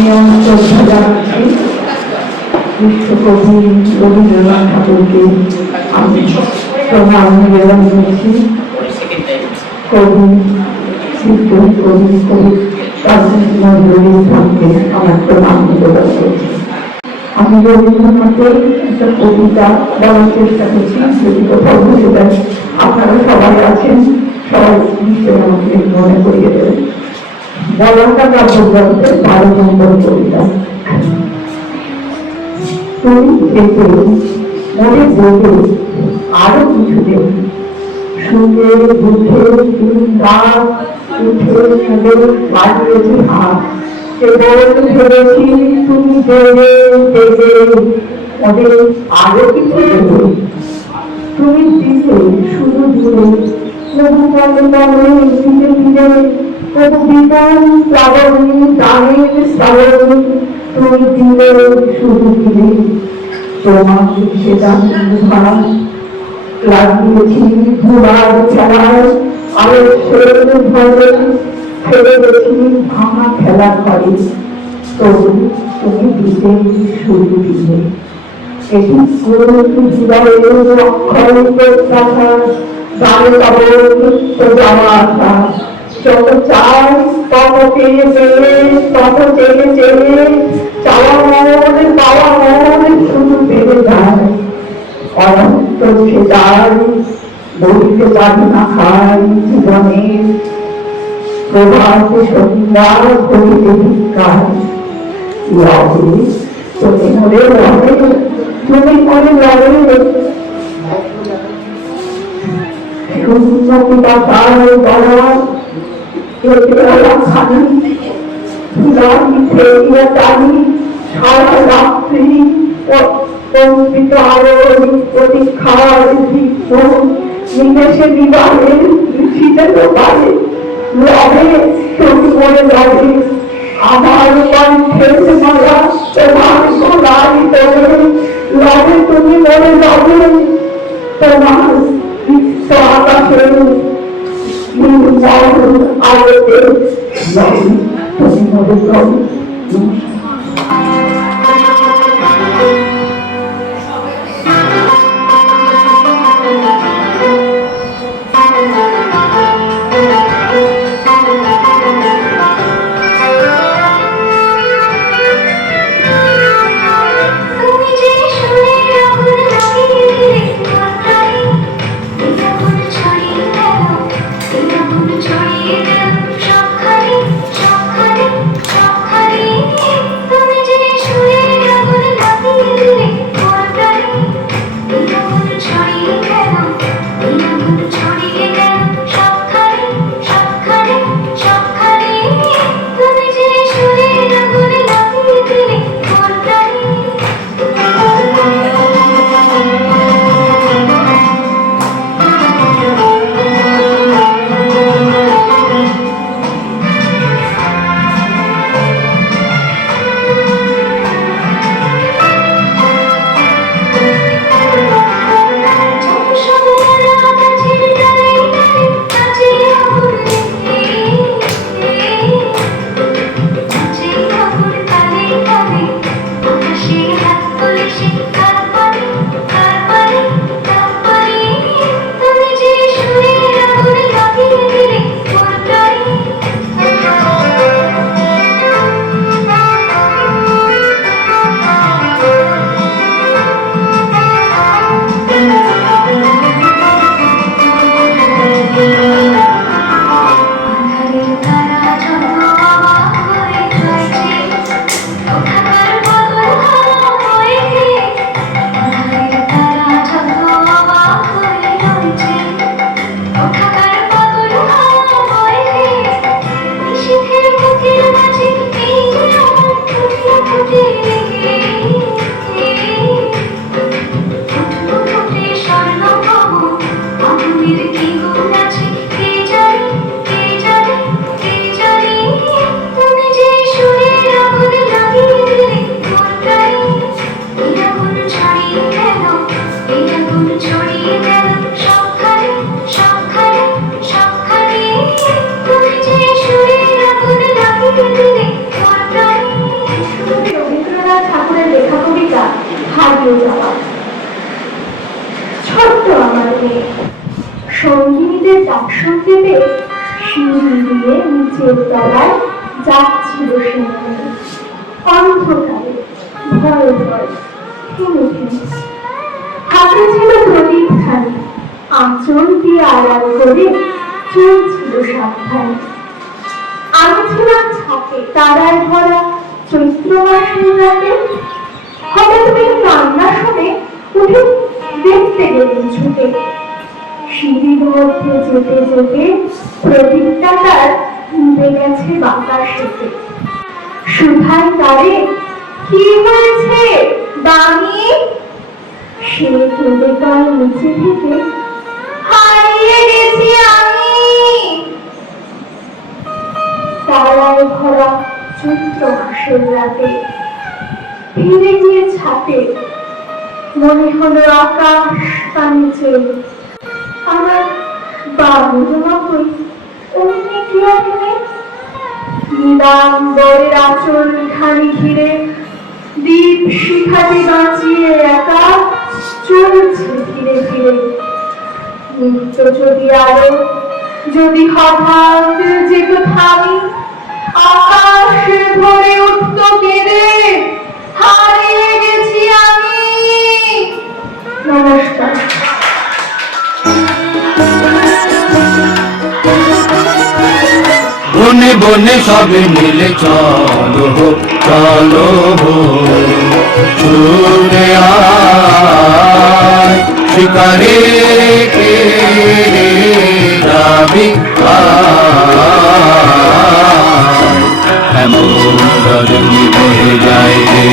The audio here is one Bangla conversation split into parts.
আমিও শ্রদ্ধা জানাচ্ছি বিশ্বকবি রবীন্দ্রনাথ ঠাকুরকে। আমি প্রণাম নিবেদন করছি কবি বিদ্রোহী কবি কবি কাজী নজরুল ইসলামকে আমার প্রণাম নিবেদন করছি। আমি রবীন্দ্রনাথের একটা কবিতা বলার চেষ্টা করছি, যদি কোথাও বুঝে দেন। আপনারা সবাই আছেন, সবাই নিশ্চয়ই আমাকে মনে করিয়ে দেবেন। বলাটা কাব্যগ্রন্থের 12 নম্বর কবিতা। তুই থেকে মনে বলে আরো কিছু দেব, শুনে বুঝে তুই রাত উঠে শুনে বাড়িয়েছি হাত, কেবল ভেবেছি তুমি দেবে দেবে ওদের আরো কিছু দেবে। তুমি দিলে শুধু দূরে প্রভু মনে মনে ধীরে ধীরে প্রভু বিপুল শ্রাবণী প্রাণের শ্রাবণী তুমি দিলে শুধু দিলে। তোমার সেটা ধরা লাগিয়েছি ঘোড়ার খেলায় আরো ছেলে ধরে ফেলে গেছি ভাঙা খেলা করে, তবু তুমি দিলে শুধু দিলে। এটি হৃদয়ের অক্ষর প্রত্যাশা, গানে পাবো তো যাওয়া আসা, যত চাই তত পেয়ে পেয়ে তত চেয়ে চেয়ে চাওয়া মন পাওয়া মন শুধু বেড়ে যায়। অনন্ত সে যায় বলতে পারি না খাই জীবনের প্রভাত সন্ধ্যা ঘড়িতে ভিক্ষায়। লবে তুমি মনে লবে, তুমি মনে লবে শূন্য পিতার গলা খানি ফেরিয়া টানি সারা রাত্রি কম্পিত আলোর প্রতীক্ষার দীপ্ত নিমেষে বিবাহের শীতের পারে লবে তুমি মনে লবে আমার কণ্ঠের মালা তোমার গলায় তোলে। লবে তুমি মনে লবে তোমার বিশ্ব আকাশে আলোতে লবে তুমি মনে লবে। ছড়িয়ে দেব সবখানে সবখানে সবখানে। হারিয়ে যাওয়া। ছোট্ট আমার মেয়ে সঙ্গীদের ডাক শুনতে পেয়ে সিঁড়ি দিয়ে নিচের তলায় যাচ্ছিল সে মেয়ে। অন্ধকারে ভয়ে ভয়ে থেমে থেমে হাতে ছিল প্রদীপ খানি, আঁচল দিয়ে আড়াল করে চলছিল সাবধানে। আমি ছিলাম ছাতে তারায় ভরা চৈত্র মাসের রাতে। হঠাৎ মেয়ে কান্না শুনে উঠে দেখতে গেলেন ছুটে। সিঁড়ির মধ্যে যেতে যেতে প্রদীপটা তার নিভে গেছে বাতাসেতে। সুধাই তারে কি হয়েছে দামি? সে কেঁদে কাল নিচে থেকে হারিয়ে গেছি আমি। তারায় ভরা চৈত্র মাসের রাতে ফিরে গিয়ে ছাতে মনে হলো আকাশ পানি চেয়ে আমার বাবুর মতোই অমনি ক্রিয়াধীনে নীলাম্বরের আঁচল খানি ঘিরে দীপ শিখাতে বাঁচিয়ে একা চলছে ধীরে ধীরে। নিত্য যদি আলো যদি হঠাৎ যেত থামি, আকাশ ভরে উঠত কেঁদে হারিয়ে গেছি আমি। নমস্কার। বনে বনে সবে মিলে চলো চলো ছুটে আয় শিকারে কে যাবি এমন রজনী বয়ে যায় রে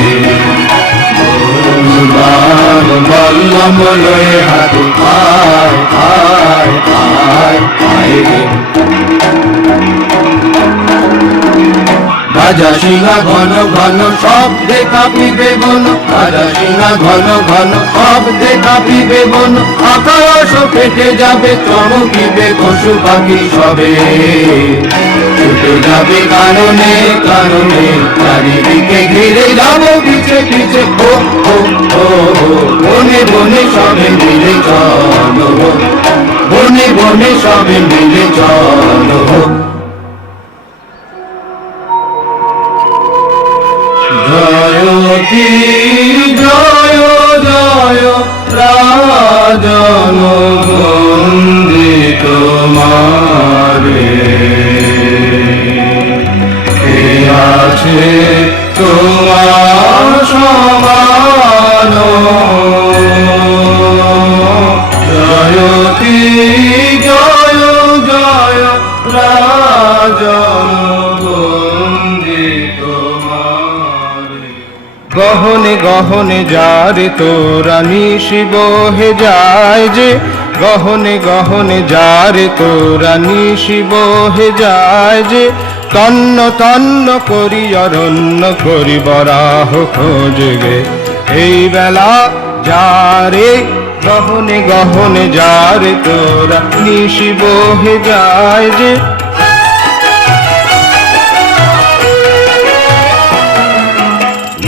বল্লম লয়ে হাতে আয় আয় আয় আয় রে রাজা সিংহা ঘন ঘন শব্দে কাঁপিবে বন, রাজা সিংহা ঘন ঘন শব্দে কাঁপিবে বন, আকাশ ফেটে যাবে চমকিবে পশু পাখি সবে ছুটে যাবে কারণে কারণে চারিদিকে ঘিরে যাব পিছে পিছে ও ও ও বনে বনে সবে মিলে চলো বনে বনে সবে মিলে চলো। জয়তি জয় জয় রাজন বন্দিত তোমারে কে আছে তোমার সমান জয়তি জয় জয় রাজন গহনে গহনে যারে তোরা নিশি বহে যায় যে গহনে গহনে যারে তোরা নিশি বহে যায় যে তন্ন তন্ন করি অরণ্য করি বরাহ খোঁজে গে এই বেলা যারে গহনে গহনে যারে তোরা নিশি বহে যায় যে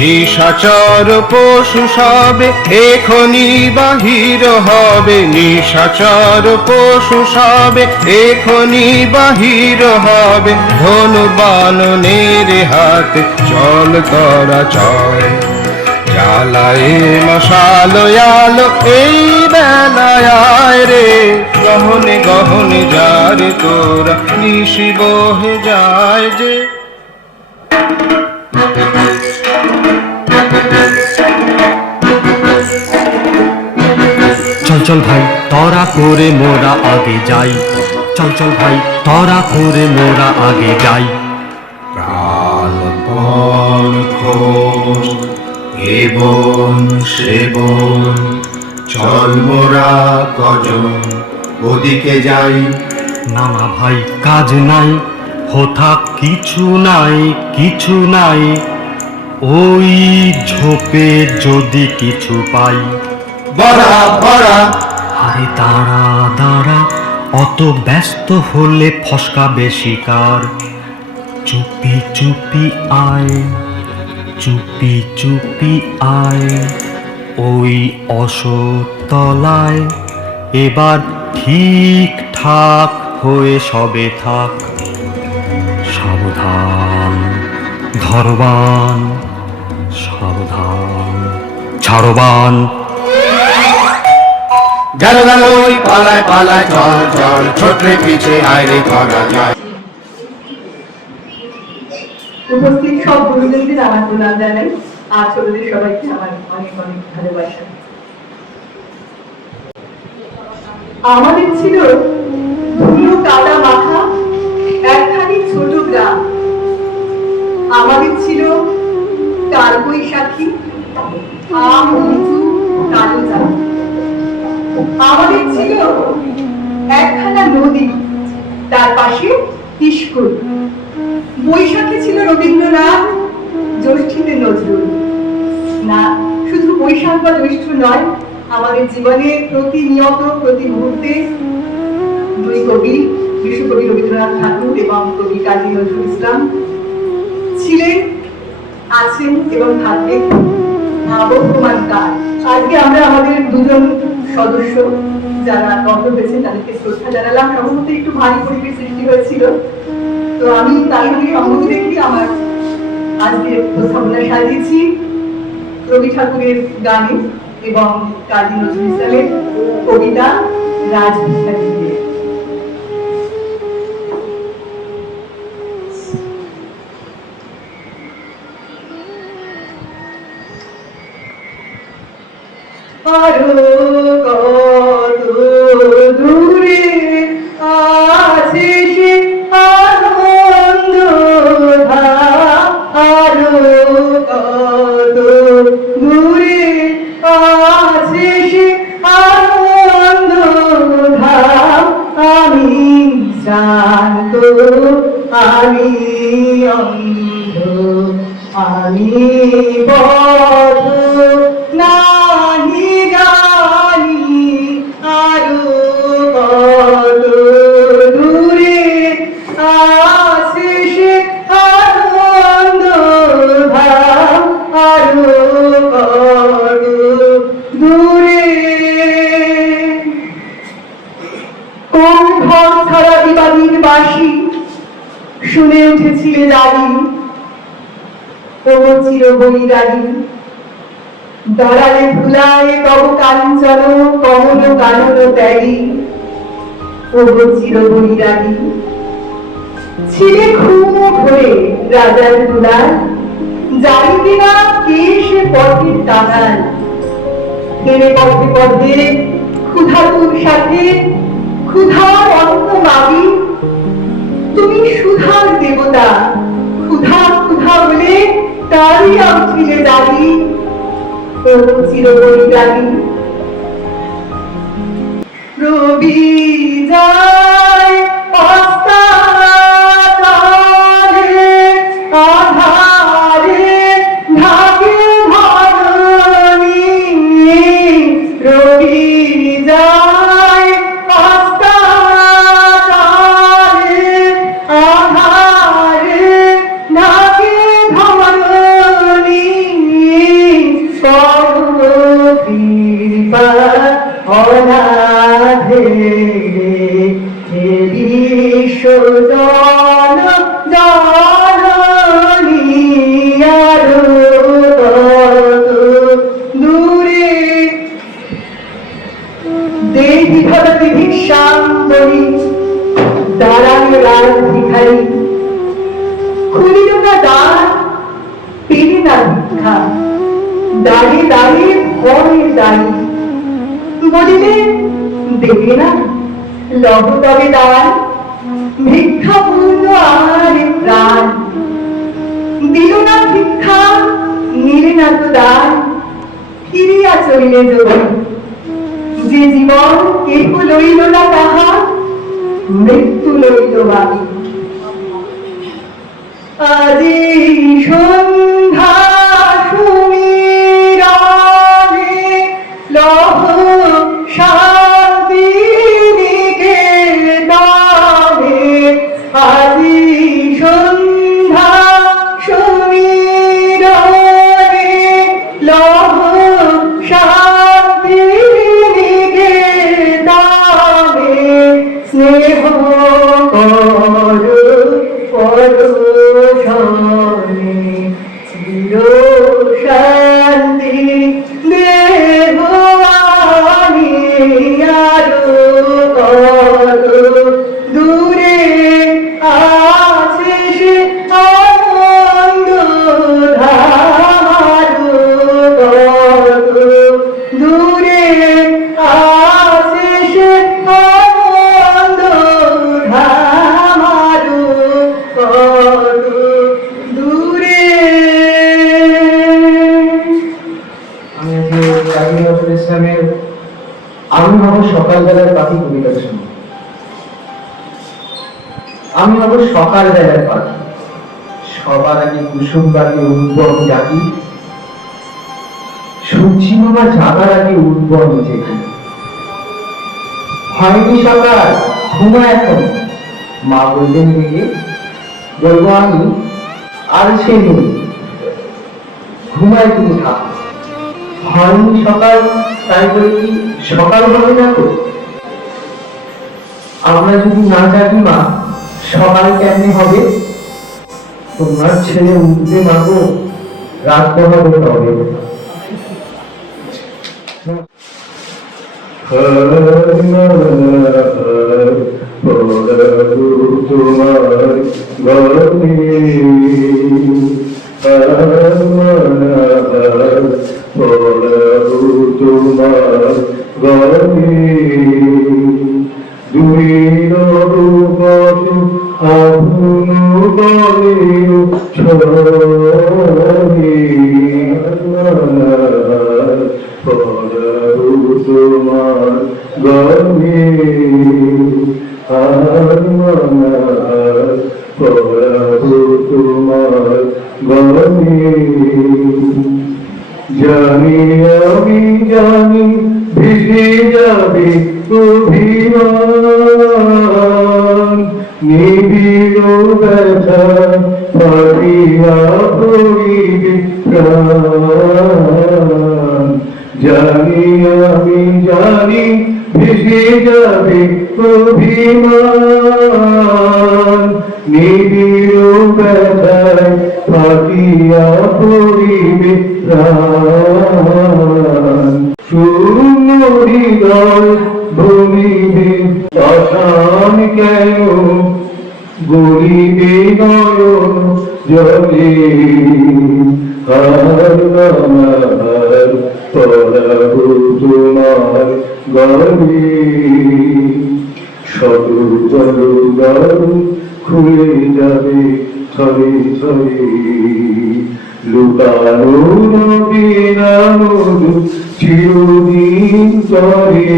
নিশাচর পশু সবে এখনি বাহির হবে নিশাচর পশু সবে এখনি বাহির হবে ধনুর্বাণনের হাতে চল তোরা চল জ্বালায় মশাল আলো এই বেলায় আয় রে গহনে গহনে যারে তোরা নিশি বহে যায় যে চল চল ভাই তরা করে মোরা আগে যাই চল চল ভাই তরা করে মোরা আগে যাই প্রাণপণ খোঁজ এবন সেবন চল মোরা কজন ওদিকে যাই না না ভাই কাজ নাই হোথা কিছু নাই কিছু নাই ওই ঝোপে যদি কিছু পাই বড়া বড়া আরে দাঁড়া দাঁড়া অত ব্যস্ত হলে ফসকাবে শিকার চুপি চুপি আয় চুপি চুপি আয় ওই অশোকতলায় এবার ঠিকঠাক হয়ে সবে থাক। সাবধান ধরবান, সাবধান ছাড়বান। গেল গেল ওই পালায় পালায়, চল চল ছোটরে পিছে আইরে ধরা যায়। উপস্থিত সব গুরুজনদের আমার প্রণাম জানাই, আর ছোটদের সবাইকে আমার অনেক অনেক ভালোবাসা। আমাদের ছিল ধুলো কাদা মাখা একখানি ছোট গ্রাম। আমাদের ছিল কাল বৈশাখী, আম লিচু কালো জাম। আমাদের ছিল একখানা নদী, তার পাশে স্কুল। বৈশাখে ছিল রবীন্দ্রনাথ, জ্যৈষ্ঠীতে নজরুল। না, শুধু বৈশাখ বা জ্যৈষ্ঠ নয়, আমাদের জীবনে প্রতিনিয়ত প্রতি মুহূর্তে দুই কবি, বিশ্বকবি রবীন্দ্রনাথ ঠাকুর এবং কবি কাজী নজরুল ইসলাম ছিলেন, আছেন এবং থাকবেন বর্তমান কাল। আজকে আমরা আমাদের দুজন সদস্য যারা গত হয়েছেন তাদেরকে শ্রদ্ধা জানালাম। সম্ভবত একটু ভারী পরিবেশ সৃষ্টি হয়েছিল, তো আমি তার সঙ্গে সম্মতি রেখে আমার আজকে উপস্থাপনা সাজিয়েছি রবি ঠাকুরের গানে এবং কাজী নজরুল ইসলামের কবিতা রাজভিক্ষা দিয়ে। আরো কত দূরে আছে সে আনন্দ ধাম, আরো কত দূরে আছে সে আনন্দ ধাম। আমি শান্ত, আমি অন্ধ, আমি বধ নাহি জানি, আরো কত দূরে আছে সে আনন্দ ধাম, আরো কত দূরে। কোন ঘর ছাড়া দিবানির বাসি শুনে উঠেছিলে দাঁড়ি, ও চির বৈরাগী দাঁড়ালে ধুলায় তব কাঞ্চন কমল কানন ত্যাগী। ও চির বৈরাগী ছিলে খুব হয়ে রাজার দুলার, জানিতে না কে সে পথের টানার। হেরে পথে পথে ক্ষুধাতুর সাথে ক্ষুধার অন্ত মাগি, তুমি সুধার দেবতা, ক্ষুধা ক্ষুধা বলে তারই উঠিলে দাবি। ও চির বৈরাগী রবি যায় অস্তাচলে, আধারে ঢাকে ধরণী। রবি যায় অস্তাচলে, আধারে ঢাকে ধরণী। কৃপা অনাধেরে হে বিশ্বজন জননী, আরো কত দূরে। দেহি ভরতি ভিক্ষাম বলি, দাঁড়ানো রাজ ভিখারি। খুলিল না দ্বার, পেলে না ভিক্ষা, দাঁড়িয়ে দাঁড়িয়ে ভয়ে দাঁড়ি। বলিলে দেবে না, লব তবে দান, ভিক্ষা পূর্ণ আমার প্রাণ। দিল না ভিক্ষা, নিলে না তো দান, ফিরিয়া চলিলে যদি। যে জীবন কেহ লইল না তাহা, মৃত্যু লইল বাড়ি। আজি সন্ধ্যা সুমিরনে লহ শান্তি নিকেতনে। আজি সন্ধ্যা সুমিরনে লহ শান্তি শান্তি দেব আমি আরো কত দূরে আছে সে আনন্দ ধামারো কত দূরে আছে সে আনন্দ ধামারো কত দূরে। আমি আজকে কাজী নজরুল ইসলামের আমি হব সকালবেলার পাখি কবিতাটা শুনি। আমি হব সকালবেলার পাখি, সবার আগে কুসুম গাছে উদ্বম জাগি, সূর্যি মামা জাগার আগে উদ্বম জেগে। হয়নি সকাল, ঘুমা এখন, মা বললেন দিকে, বলবো আমি আর সে নেই, ঘুমায় তুমি থাকো। হয়নি সকাল, তাই বলে কি সকাল হবে না তো? আমরা যদি না জাগি মা, সকাল কেমনে হবে? তোমার ছেলে উঠবে মাগো, রাত পোহাবে তবে। জানি আমি জানি ভেসে যাবে অভিমান, নিবিড় ব্যথা পাঠিয়া পড়িবে প্রাণ। জানি আমি জানি ভেসে যাবে অভিমান, নিবিড় ব্যথায় পাঠিয়া পড়িবে প্রাণ। শূন্য হৃদয় ভূমিবে অশান কেন, গরিবে নয়ন জলে। হার আমার পরাবো তোমার গলে, শত জলগার খুলে যাবে ছড়ে ছড়ে। লুকানো নদী নামধু চিরদিন তরে,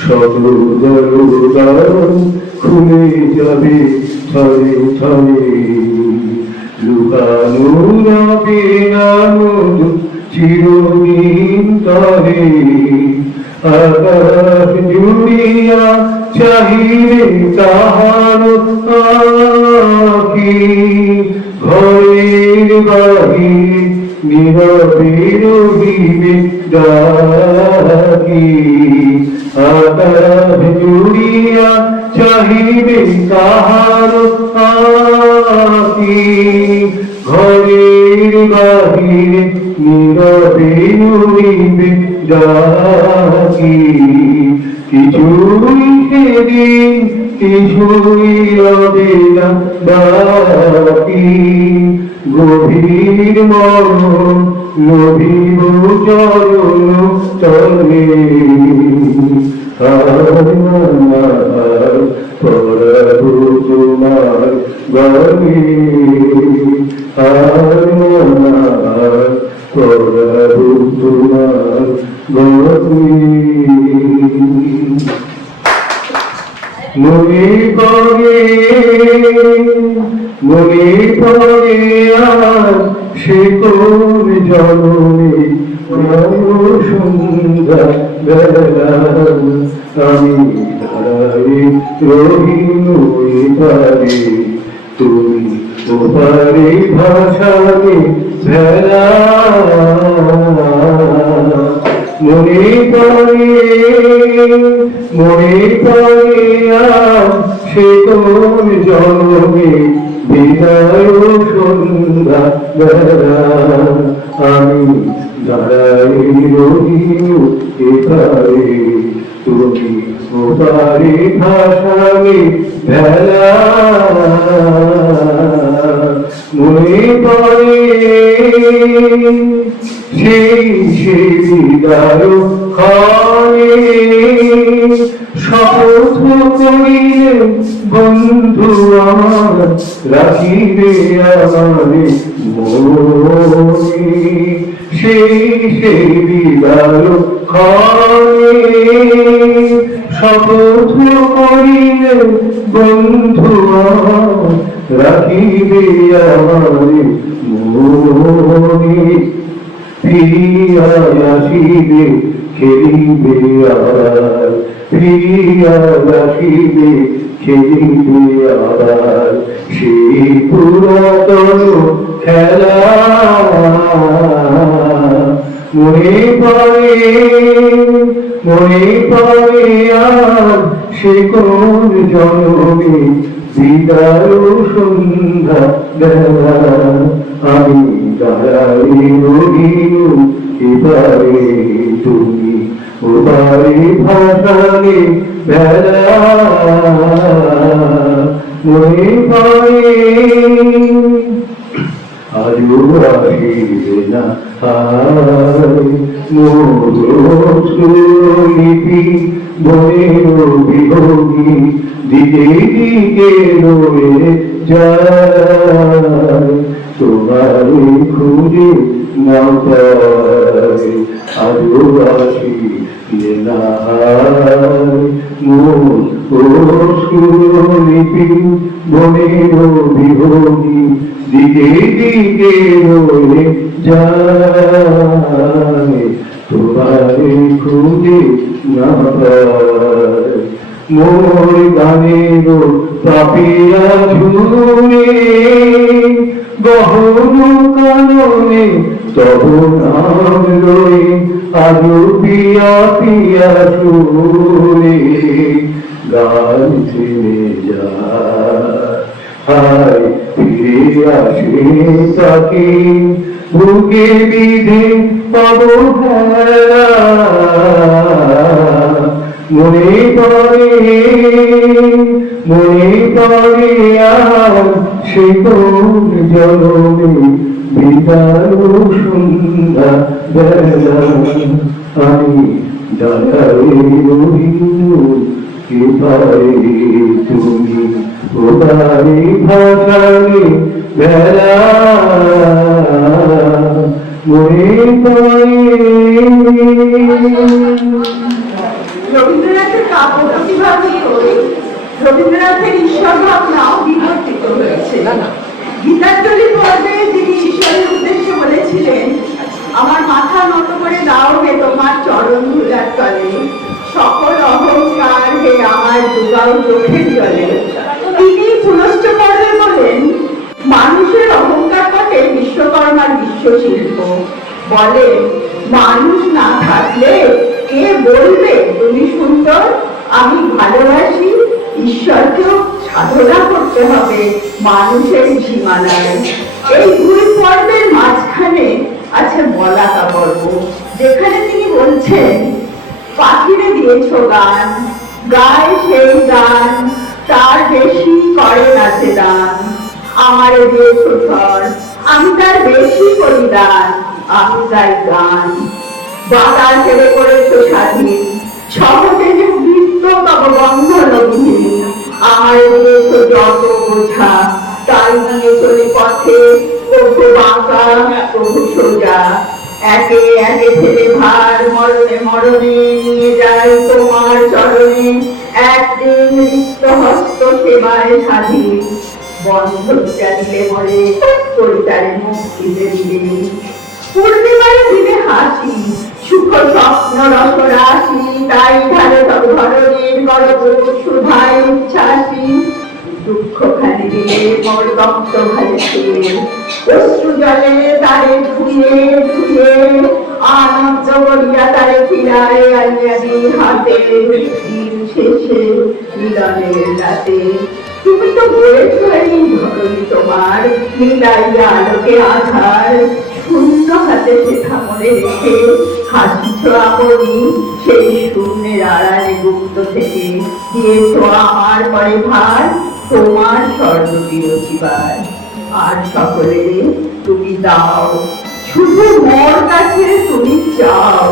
শত জলগার খুলে যাবে ছড়ে ছড়ে। লুকানো নদী নামধু চিরদিন তরে। আকাশ জুড়িয়া চাহিলে তাহার আঁখি, ঘরের বাহির নীরবে রহিবে ডাকি। আকাশ জুড়িয়া চাহিবে তাহার আঁখি, ঘরের বাহির নীরবে রহিবে ডাকি। কিছুই সেদিন কিছুই রবে না বাকি, গভীর মরণ নভিব চরণ তলে। পরাবো তোমার গলে, পরাবো তোমার গলে। মনে পড়ে আর সে কোন জন্মে সন্ধ্যা বেলা, আমি দাঁড়াই রহিম পারে, তুমি ওপারে ভাষাবে ভেলা। মনে পড়ে আর সে কোন জন্মে বিদায় সন্ধ্যা বেলা আমি দাঁড়াই রহি এপারে তুমি ওপারে ভাসাবে বেলা মনে পড়ে সেই বিদায় ক্ষণে শপথ করিলে বন্ধু আমার রাখিবে আমারে মনে সেই বিদায় ক্ষণে শপথ করিলে বন্ধু আমার রাখিবে আমারে মনে ফিরিয়া আসিবে খেলিবে আবার ফিরিয়া আসিবে খেলিবে আবার সেই পুরাতন খেলা মনে পড়ে আর সে কোন জন্মে বিদায় সন্ধ্যা বেলা আমি দাঁড়াই রহিও এবারে তুমি ওবারে ভাসালে বেলা মনে পড়ে আজও আসিবে না লিপি বনের বিভোগী দিকে দিকে রয়ে যায় তোমার খুঁজে না পায় আজও আসিবে না লিপি বনের বিভোগী দিকে দিকে রয়ে যায় তোমারে খুঁজে না পায় মোর গানের পাপিয়া ঝুরে গহন কাননে তব নাম লয়ে আজো পিয়া পিয়া সুরে গান ছেড়ে যায় হায় ফিরে আসে তাকে বুকে বিধে অবহেলা মনে পড়ে আর সে কোন জনমে বিদায় সন্ধ্যা বেলা আমি দাঁড়াই রহিল এবারে তুমি ওবারে ভাসালে বেলা মনে পড়ে রবীন্দ্রনাথের কাব্য প্রতিভা নিয়ে রবীন্দ্রনাথের ঈশ্বর ভাবনাও বিবর্তিত হয়েছে। গীতাঞ্জলি পর্বে যিনি ঈশ্বরের উদ্দেশ্যে বলেছিলেন, আমার মাথা নত করে দাও হে তোমার চরণ ধুলার তলে, সকল অহংকার হে আমার ডুবাও চোখের জলে। তিনি পুনশ্চ পর্বে বলেন, মানুষের অহংকার ঘটে বিশ্বকর্মার বিশ্বশিল্প। বলেন, মানুষ না থাকলে কে বলবে তুমি সুন্দর, আমি ভালোবাসি। ঈশ্বরকেও সাধনা করতে হবে মানুষের সীমানায়। এই দুই পর্বের মাঝখানে আছে বলাকা পর্ব, যেখানে তিনি বলছেন, পাখিরে দিয়েছ গান, গায় সেই গান, তার বেশি করে না সে দান। আমারে দিয়েছ ধর, আমি তার বেশি করি দান, আমি তাই গান। বাধা ছেড়ে করেছ স্বাধীন, সহজে যে বৃত্ত তব বন্ধনবিহীন। আমারে দিয়েছ যত বোঝা, তাই নিয়ে চলে পথে, প্রভু বাঁকা প্রভু সোজা। একে একে ফেলে ভার মরণে মরণে নিয়ে যায় তোমার চরণে। একদিন রিক্ত হস্ত সেবায় স্বাধীন, বন্ধ দিলে মরে পরিতারে মুক্তিতে দিলে। পূর্ণিমায় দিলে হাসি, সুখ স্বপ্ন রস রাশি, তাই ধারে সব ধরনের গর্ব সুধায় উচ্ছ্বাসী। দুঃখ খালি দিলে মোর রক্ত খালি ছুঁয়ে, অশ্রু জলে তারে ধুয়ে ধুয়ে, আনন্দ বলিয়া তারে ফিরায় আনিয়া দি হাতে। দিন শেষে মিলনের রাতে তুমি তো বলেছো এই ধরনী তোমার মিলাইয়া আলোকে আধার, শূন্য হাতে শেখা মনে রেখে হাসিছ আপনি সেই শূন্যের আড়ালে গুপ্ত থেকে, দিয়েছ আমার পরে ভার তোমার স্বর্ণটি রচিবার। আর সকলে তুমি দাও, শুধু মোর কাছে তুমি চাও,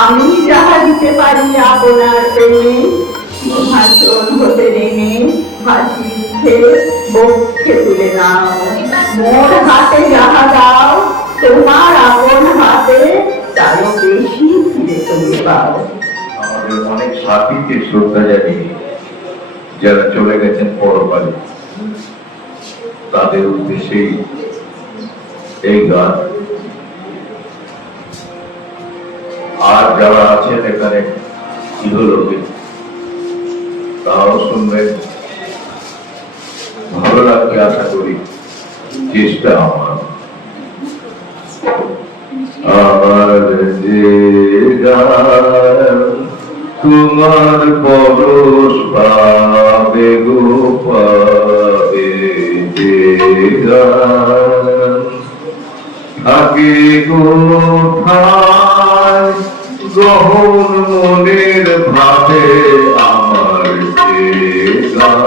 আমি যাহা দিতে পারি আপনার প্রেমে, সিংহাসন হতে নেমে হাসি মুখে বক্ষে তুলে নাও। মোর হাতে যাহা দাও, তোমার আপন হাতে তারও বেশি ফিরে তুমি পাও। আমাদের অনেক সাথীকে শ্রদ্ধা জানিয়ে যারা চলে গেছেন পরকালে, তাদের উদ্দেশ্যেই এই গান। আর যারা আছেন এখানে ইহলোকে, তাও শুনবেন, ভালো লাগবে আশা করি। চেষ্টা আমার যে গান তোমার পরশ পাবে গো পাবে, যে গান থাকে কোথায় গহন মনের ভাবে, আমার যে গান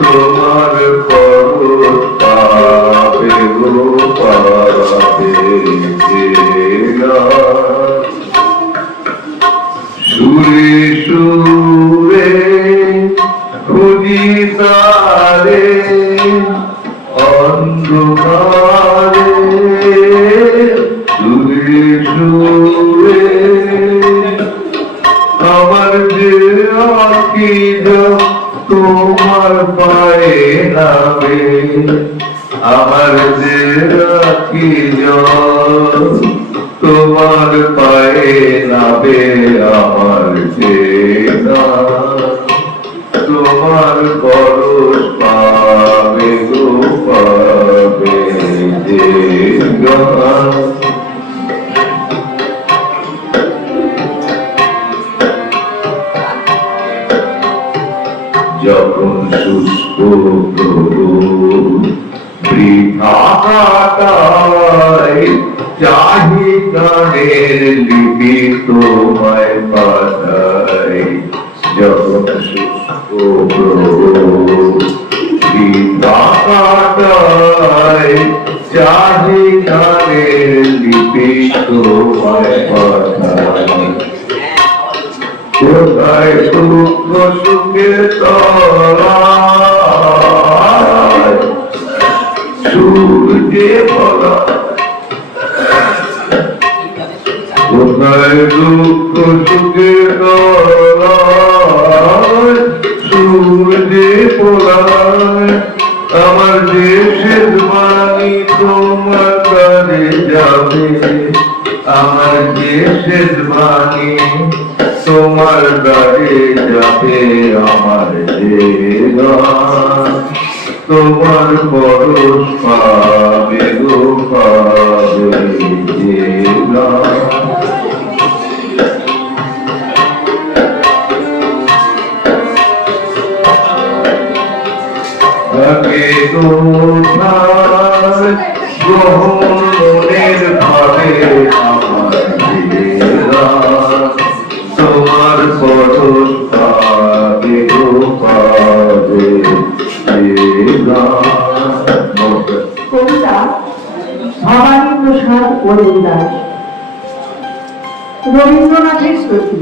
তোমার পরশ পাবে গো পাবে, যে গান সুরে সুরে খুঁজি তারে অন্ধকারে, সুরে সুরে আমার যে আঁকি তোমার পায়ে নামে, আমার যে আঁকি তোমার পায়ে নামে, আমার যে তোমার পরশ পাবে গো পাবে, যে গান যখন শুষ্ক বৃথা কাটায়, চাহি গানের লিপি তোমায় পাঠাই। যখন শুষ্ক বৃথা কাটায়, চাহি গানের লিপি তোমায় পাঠাই। কোথায় দুঃখ সুখের তলায় সূর্যে বলা, কোথায় দুঃখ সুখের তলায় সূর্যে বলায়, আমার দেশের বাণী তোমার কানে যাবে, আমার দেশের বাণী তোমার গাড়ি যাবে, আমার যে গান তোমার পরশ পাবে গো পাবে, যে গান থাকে কোথায় গহন মনের ভাবে, আমার যে গান তোমার পরশ পাবে গো পাবে, যে গান। কবিতা ভবানী প্রসাদ দাস, রবীন্দ্রনাথের স্তুতি।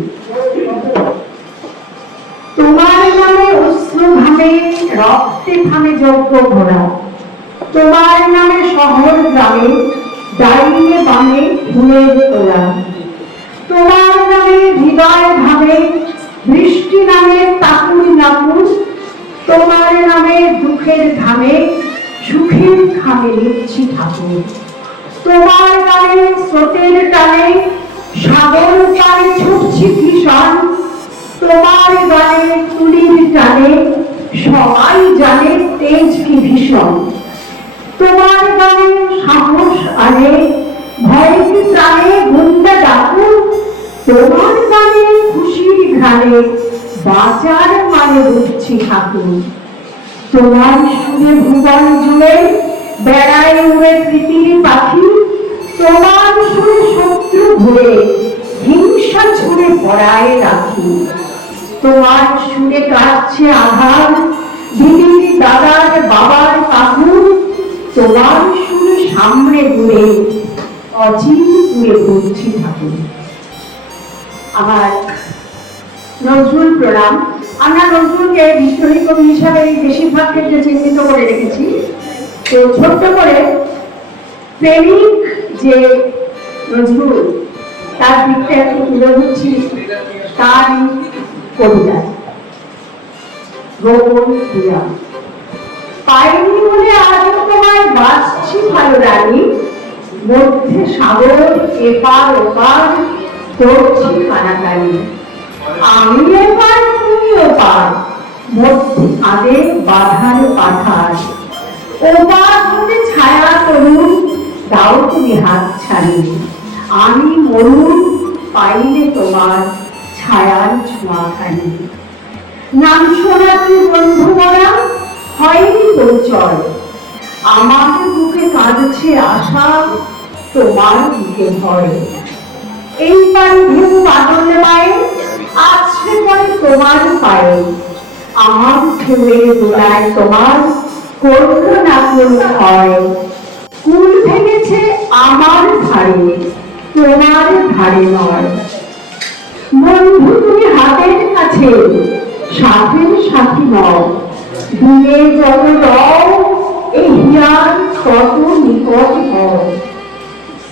তোমার নামে অশ্রু ঘামে, রক্তে থামে যজ্ঞ ঘোড়া, তোমার নামে শহর গ্রামে ডাইনে বামে ফুলের তোলা, তোমার নামে হৃদয় ভাবে বৃষ্টি নামে তাকুর নাকুর, তোমার নামে দুঃখের ঘামে সুখের খামে লিখছি ঠাকুর, তোমার নামে স্রোতের টানে সাগর পাড়ে ছুটছি ভীষণ, তোমার গানে তুলির টানে সবাই জানে তেজ কি ভীষণ, তোমার গানে সাহস আনে ভয় কি প্রাণে গুন্ডা ডাকুন, তোমার গানে খুশির ঘ্রাণে বাঁচার মানে বুঝছি ঠাকুর। তোমার সুরে ভুবন জুড়ে বেড়ায় উড়ে প্রীতির পাখি, তোমার সুরে শত্রু ঘুরে হিংসা ছুড়ে পড়ায় রাখি। তোমার সুরে কাটছে আধার দিদির দাদার বাবার কাকু, তোমার সুরে সামনে ঘুরে অচিন ঘুরে ঘুরছি ঠাকুর। আমার নজরুল প্রণাম। আমরা নজরুলকে বিশ্বরী কবি হিসাবে বেশিরভাগ ক্ষেত্রে চিহ্নিত করে রেখেছি। তো ছোট্ট করে প্রেমিক যে নজরুল তার দিকটা একটু তুলে ধরছি তার কবিতা। গোপন ক্রিয়া পাইনি বলে আজও তোমায় বাঁচছি ভালো রানী, মধ্যে সাগর এপার ওপার করছি কানাকানি। আমি এপার তুমি ওপার, মধ্যে কাঁধে বাঁধার পাঠার, ওপার তুমি ছায়া তরুণ দাও তুমি হাত ছাড়ি। আমি মরুন পাইলে তোমার ছায়ার ছোঁয়াখানি। নাম শোনা তুই বন্ধু মরা হয়নি পরিচয়, আমার বুকে কাঁদছে আশা তোমার বুকে ভয়। এই পানি ঢেউ বাদল মায়ে আছড়ে পড়ে তোমার পায়ে, আমার ঢেউয়ে দোলায় তোমার করল না কোন ভয়। কুল ভেঙেছে আমার ধারে তোমার ধারে নয়, বন্ধু তুমি হাতের কাছে সাথের সাথী নও। দূরে যত রও এই হিয়ার তত নিকট হও,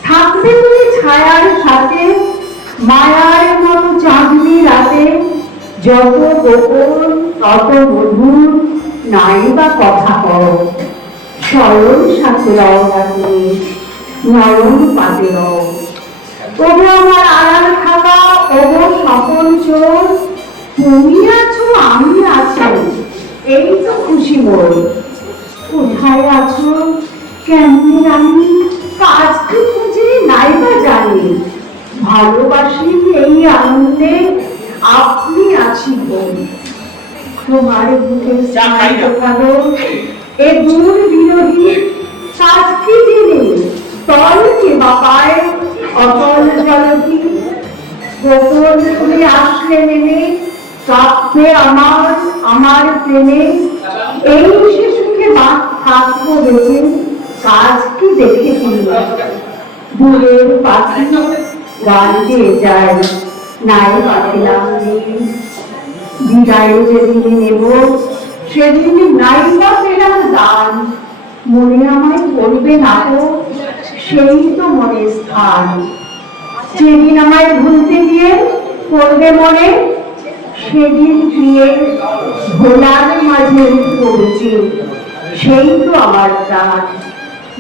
থাকবে তুমি ছায়ার সাথে মায়ার মতো চাঁদনি রাতে। যত গোপন তত মধুর নাই বা কথা কও, স্মরণ সাথে রও না তুমি নরম পাতে রও। ওগো আমার আড়াল থাকা ওগো সকল চোর, তুমি আছো আমি আছি এই তো খুশি মোর। কোথায় আছো কেমন আমি কাজকে খুঁজে নাই বা জানি, ভালোবাসি এই আনন্দে আপনি আছি বোন। তোমার বুকে কালো এ দূর বিরোহী কাজকে জেনে তল কে বাপায় অতল জলধি। গোপন তুমি আসলে নেমে কাঁপবে আমার প্রেমে। এই সে সুখে থাকবো বেঁচে কাজ কি দেখে তুমি। দূরের পাখি গান গেয়ে যায় নাই পাখিলাম দিন, বিদায় যেদিন নেব সেদিন নাই বা পেলাম দান। মনে আমায় করবে না তো সেই তো মনে স্থান, যেদিন আমায় ভুলতে গিয়ে করবে মনে সেদিন গিয়ে ভোলার মাঝে পড়েছে সেই তো আমার প্রাণ।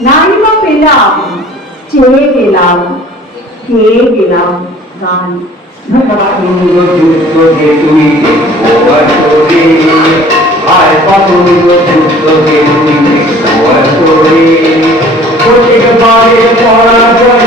নাই বা পেলাম চেয়ে গেলাম পেয়ে গেলাম গান। ধন্যবাদ। প্রত্যেকবারে পরাজয়